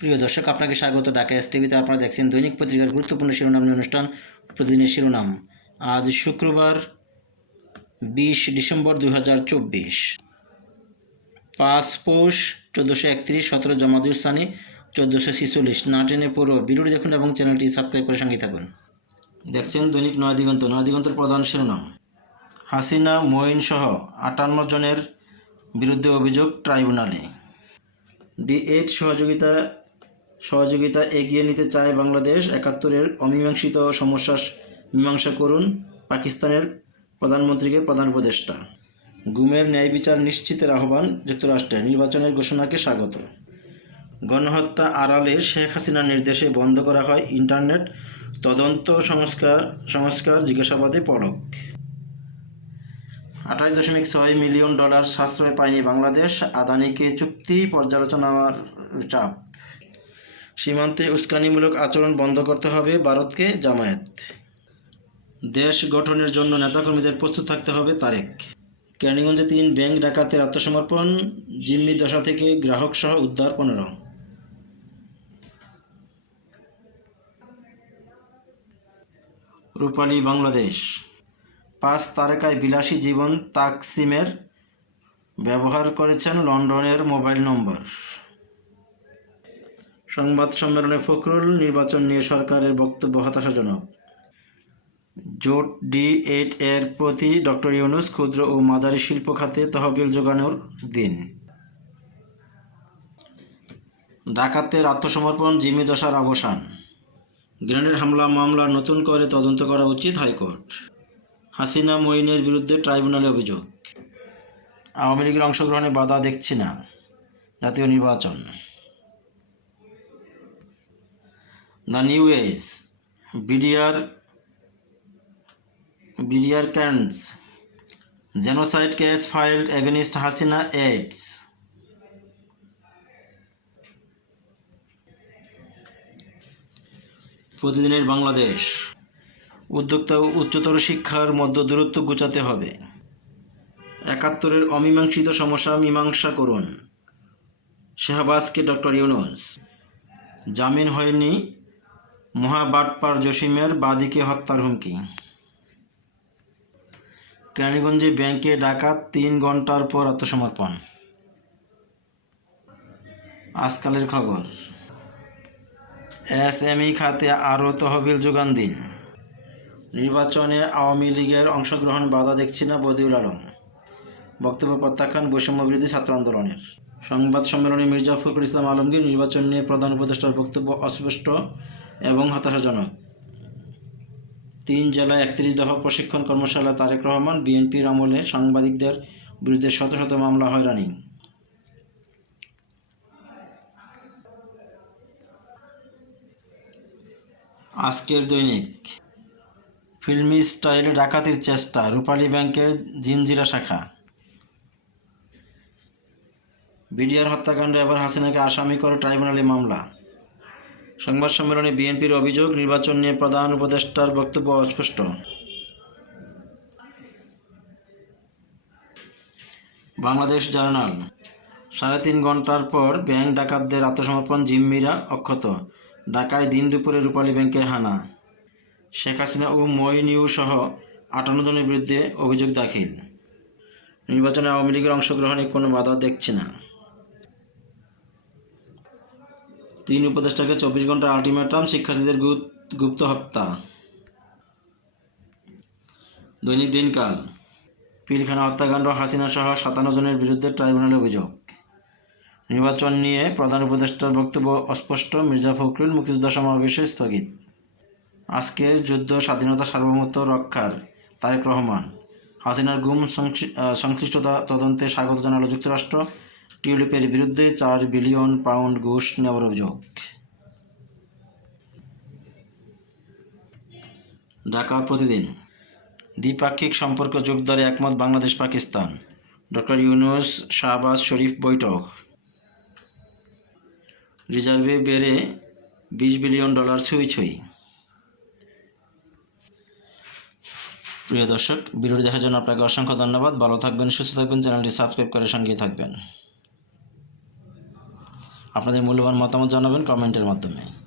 প্রিয় দর্শক, আপনাকে স্বাগত। ঢাকা এস টিভিতে আপনারা দেখছেন দৈনিক পত্রিকার গুরুত্বপূর্ণ শিরোনাম অনুষ্ঠান, প্রতিদিনের শিরোনাম। আজ শুক্রবার বিশ ডিসেম্বর দুই হাজার চব্বিশ। পাঁচ পৌষ চোদ্দোশো একত্রিশ, সতেরো জমাদুল সানি চোদ্দোশো ছিচল্লিশ। না টেনে পুরো ভিডিওটি দেখুন এবং চ্যানেলটি সাবস্ক্রাইব করে সঙ্গে থাকুন। দেখছেন দৈনিক নয় দিগন্ত। নয় দিগন্তের প্রধান শিরোনাম। হাসিনা, মঈন সহ আটান্ন জনের বিরুদ্ধে অভিযোগ ট্রাইব্যুনালে। ডি এইট সহযোগিতা সহযোগিতা এগিয়ে নিতে চায় বাংলাদেশ, একাত্তরের অমীমাংসিত সমস্যা মীমাংসা করুন পাকিস্তানের প্রধানমন্ত্রীকে প্রধান উপদেষ্টা। গুমের ন্যায় বিচার নিশ্চিতের আহ্বান যুক্তরাষ্ট্রে, নির্বাচনের ঘোষণাকে স্বাগত। গণহত্যা আড়ালে শেখ হাসিনার নির্দেশে বন্ধ করা হয় ইন্টারনেট, তদন্ত সংস্কার সংস্কার জিজ্ঞাসাবাদে পড়ক আঠাশ দশমিক ছয় মিলিয়ন ডলার সাশ্রয় পায়নি বাংলাদেশ, আদানিকে চুক্তি পর্যালোচনার চাপ। সীমান্তে উস্কানিমূলক আচরণ বন্ধ করতে হবে ভারতকে জামায়াত। দেশ গঠনের জন্য নেতাকর্মীদের প্রস্তুত থাকতে হবে তারেক। ক্যানিগঞ্জে তিন ব্যাংক ডাকাতের আত্মসমর্পণ, জিম্মি দশা থেকে গ্রাহক সহ উদ্ধার পনেরো। রূপালী বাংলাদেশ। পাঁচ তারকায় বিলাসী জীবন তাকসিমের ব্যবহার করেছেন লন্ডনের মোবাইল নম্বর। সংবাদ সম্মেলনে ফখরুল নির্বাচন নিয়ে সরকারের বক্তব্য হতাশাজনক। জোট ডি এইট এর প্রতি ডক্টর ইউনুস ক্ষুদ্র ও মাঝারি শিল্প খাতে তহবিল যোগানোর দিন। ডাকাতের আত্মসমর্পণ জিমি দশার অবসান। গ্রেনেড হামলা, মামলা নতুন করে তদন্ত করা উচিত হাইকোর্ট। হাসিনা, মঈনের বিরুদ্ধে ট্রাইব্যুনালে অভিযোগ। আওয়ামী লীগের অংশগ্রহণে বাধা দেখছি না। জাতীয় নির্বাচন। The new age BDR BDR cans genocide case filed against Hasina aides. প্রতিদিনের বাংলাদেশ। উদ্যোক্তা ও উচ্চতর শিক্ষার মধ্যে দূরত্ব ঘুচাতে হবে। একাত্তরের অমীমাংসিত সমস্যা মীমাংসা করুন। শাহবাজকে ডক্টর ইউনুস। জামিন হয়নি মহাবাটপার জসিমের বাদীকে হত্যার হুমকি। কেরানীগঞ্জে ব্যাংকে ডাকাত তিন ঘণ্টার পর আত্মসমর্পণ। আজকালের খবর। এসএমই খাতে আরও তহবিল যোগান দিন। নির্বাচনে আওয়ামী লীগের অংশগ্রহণ বাধা দেখছি না বদিউল আলম। বক্তব্য প্রত্যাখ্যান বৈষম্য বিরোধী ছাত্র আন্দোলনের। সংবাদ সম্মেলনে মির্জা ফখরুল ইসলাম আলমগীর নির্বাচন নিয়ে প্রধান উপদেষ্টার বক্তব্য অস্পষ্ট। এবং হতাশাজনক। তিন জেলায় একত্রিশ দফা প্রশিক্ষণ কর্মশালা তারেক রহমান, বিএনপির আমলে সাংবাদিকদের বিরুদ্ধে শত শত মামলা হয়রানি। আজকের দৈনিক। ফিল্মি স্টাইলে ডাকাতির চেষ্টা, রূপালী ব্যাংকের জিনজিরা শাখা। বিডিআর হত্যাকাণ্ডে এবার হাসিনাকে আসামি করে ট্রাইব্যুনালে মামলা। সংবাদ সম্মেলনে বিএনপির অভিযোগ, নির্বাচন নিয়ে প্রধান উপদেষ্টার বক্তব্য অস্পষ্ট। বাংলাদেশ জার্নাল। সাড়ে তিন ঘণ্টার পর ব্যাংক ডাকাতদের আত্মসমর্পণ জিম্মিরা অক্ষত। ঢাকায় দিন দুপুরে রূপালী ব্যাংকের হানা। শেখ হাসিনা ও মইনিউ সহ আটান্ন জনের বিরুদ্ধে অভিযোগ দাখিল। নির্বাচনে আওয়ামী লীগের অংশগ্রহণে কোনো বাধা দেখছে না। তিন উপদেষ্টাকে চব্বিশ ঘণ্টা আলটিমেটাম শিক্ষার্থীদের গুপ- গুপ্ত হত্যা। দৈনিক দিনকাল। পিলখানা হত্যাকাণ্ড হাসিনা সহ সাতান্ন জনের বিরুদ্ধে ট্রাইব্যুনালে অভিযোগ। নির্বাচন নিয়ে প্রধান উপদেষ্টার বক্তব্য অস্পষ্ট, মির্জা ফখরুল মুক্তিযোদ্ধা সমাবেশে স্থগিত। আজকের যুদ্ধ স্বাধীনতা সার্বভৌমত্ব রক্ষার তারেক রহমান। হাসিনার গুম সংশ্লিষ্টতা তদন্তে স্বাগত জানালো যুক্তরাষ্ট্র। টিউলিপের বিরুদ্ধে চার বিলিয়ন পাউন্ড ঘুষ নেওয়ার অভিযোগ। ঢাকা প্রতিদিন। দ্বিপাক্ষিক সম্পর্ক জোরদারে একমত বাংলাদেশ পাকিস্তান। ডক্টর ইউনুস শাহবাজ শরীফ বৈঠক। রিজার্ভে বেড়ে বিশ বিলিয়ন ডলার ছুঁই ছুঁই। প্রিয় দর্শক, ভিডিওটি দেখার জন্য আপনাকে অসংখ্য ধন্যবাদ। ভালো থাকবেন, সুস্থ থাকবেন, চ্যানেলটি সাবস্ক্রাইব করে সঙ্গেই থাকবেন। আপনাদের মূল্যবান মতামত জানাবেন কমেন্টের মাধ্যমে।